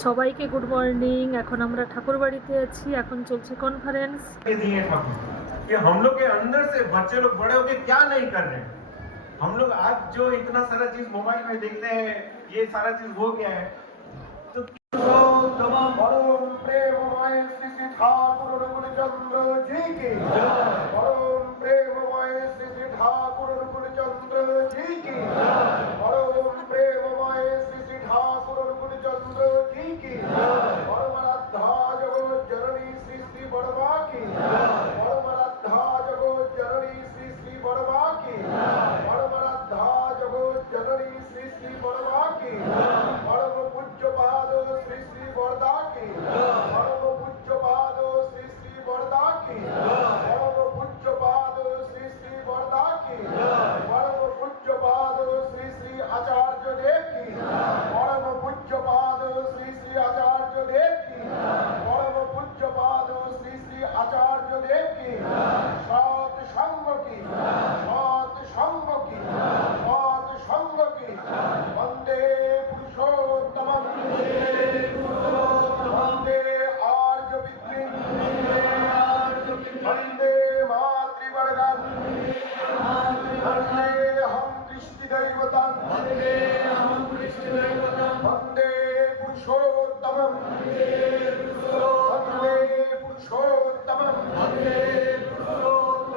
সবাইকে good morning. এখন আমরা ঠাকুর বাড়িতে আছি, এখন চলছে কনফারেন্স। कि हम लोग के अंदर से बच्चे लोग बड़े होके क्या नहीं कर रहे हैं। हम लोग आज जो इतना सारा चीज मोबाइल में देखते हैं, ये सारा चीज हो गया है। तो तमाम परम प्रेममय श्री श्री ठाकुर रघुकुल चंद्र जी की परम प्रेममय श्री श्री ठाकुर रघुकुल चंद्र जी की परम प्रेममय श्री श्री ठाकुर रघुकुल चंद्र जी की परम आराध्या जगत जननी श्री श्री बड़वा की परम आराध्या जगत जननी श्री श्री बड़वा की परम आराध्या जगत जननी श्री श्री बड़वा की परम पूज्य पाद श्री श्री बड़दा की परम पूज्य पाद श्री श्री बड़दा की परम पूज्य पाद श्री श्री बड़दा की परम पूज्य पाद श्री श्री आचार्य देव की परम पूज्य पाद श्री श्री आचार्य देव की परम पूज्य पाद श्री श्री आचार्य देव की सत संग की सत संग की सत संग की वंदे पुरुषोत्तम वंदे आर्य विद्रिं वंदे मातृवर्गं वंदे हम कृष्णदैवतं वंदे पुरुषोत्तमं वंदे पुरुषोत्तमं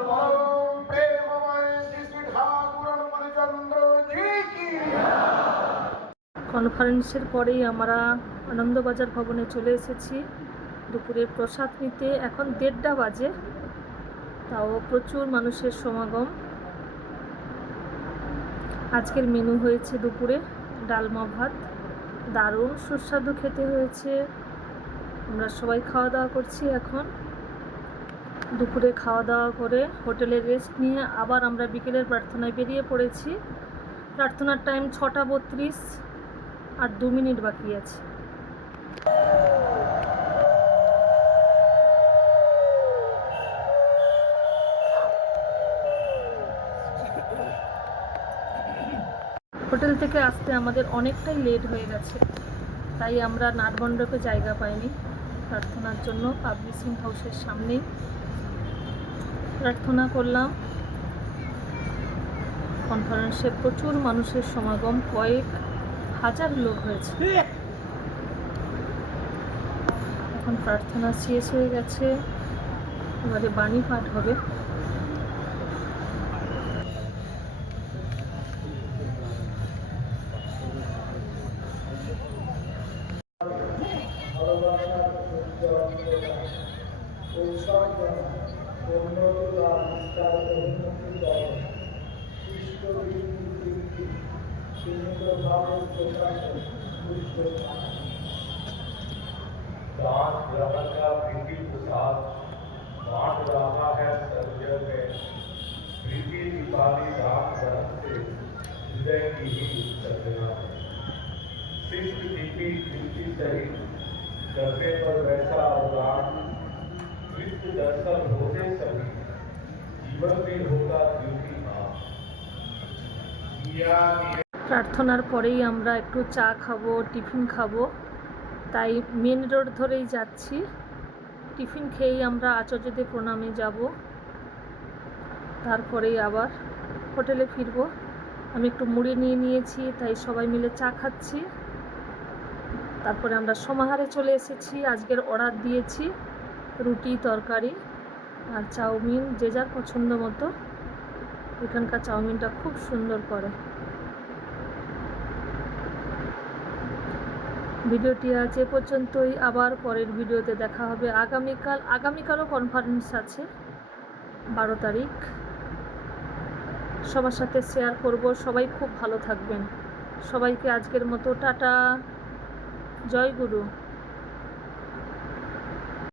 परम प्रेममय श्री श्री ठाकुर रघुकुलचंद्र जी की। কনফারেন্সের পরেই আমরা আনন্দবাজার ভবনে চলে এসেছি দুপুরের প্রসাদ নিতে। এখন 1:30 বাজে, তাও প্রচুর মানুষের সমাগম। আজকের মেনু হয়েছে দুপুরে ডালমা ভাত, দারুণ সুস্বাদু খেতে হয়েছে। আমরা সবাই খাওয়া দাওয়া করছি। এখন দুপুরে খাওয়া দাওয়া করে হোটেলে রেস্ট নিয়ে আবার আমরা বিকেলের প্রার্থনায় বেরিয়ে পড়েছি। প্রার্থনার টাইম 6:32 আর 2 মিনিট বাকি আছে। হোটেল থেকে আসতে আমাদের অনেকটাই লেট হয়ে গেছে, তাই আমরা নাটমণ্ডপে জায়গা পাইনি প্রার্থনার জন্য। পাবলিশিং হাউসের সামনেই প্রার্থনা করলাম। কনফারেন্সে প্রচুর মানুষের সমাগম, কয়েক হাজার লোক হয়েছে। এখন প্রার্থনা শেষ হয়ে গেছে, এবারে বাণী পাঠ হবে। दान ग्रहण का प्रीति प्रसाद बांट रहा है सर्जन में प्रीति दीपाली राम ग्रहण से हृदय की ही उत्सर्जना है। शिष्ट दीपी दीप्ति सहित करने पर वैसा अवदान कृष्ण दर्शन होते सभी जीवन में होगा द्युति भाव। প্রার্থনার পরেই আমরা একটু চা খাবো, টিফিন খাবো, তাই মেন রোড ধরেই যাচ্ছি। টিফিন খেয়েই আমরা আচার্যদেব প্রণামে যাব, তারপরেই আবার হোটেলে ফিরবো। আমি একটু মুড়ি নিয়ে নিয়েছি, তাই সবাই মিলে চা খাচ্ছি। তারপরে আমরা সমাহারে চলে এসেছি। আজকের অর্ডার দিয়েছি রুটি, তরকারি আর চাউমিন, যে যার পছন্দ মতো। এখানকার চাউমিনটা খুব সুন্দর করে। ভিডিওটি আজ এ পর্যন্তই। আবার পরের ভিডিওতে দেখা হবে আগামীকালও কনফারেন্স আছে 12 তারিখ। সবার সাথে শেয়ার করব। সবাই খুব ভালো থাকবেন। সবাইকে আজকের মতো টাটা, জয় গুরু।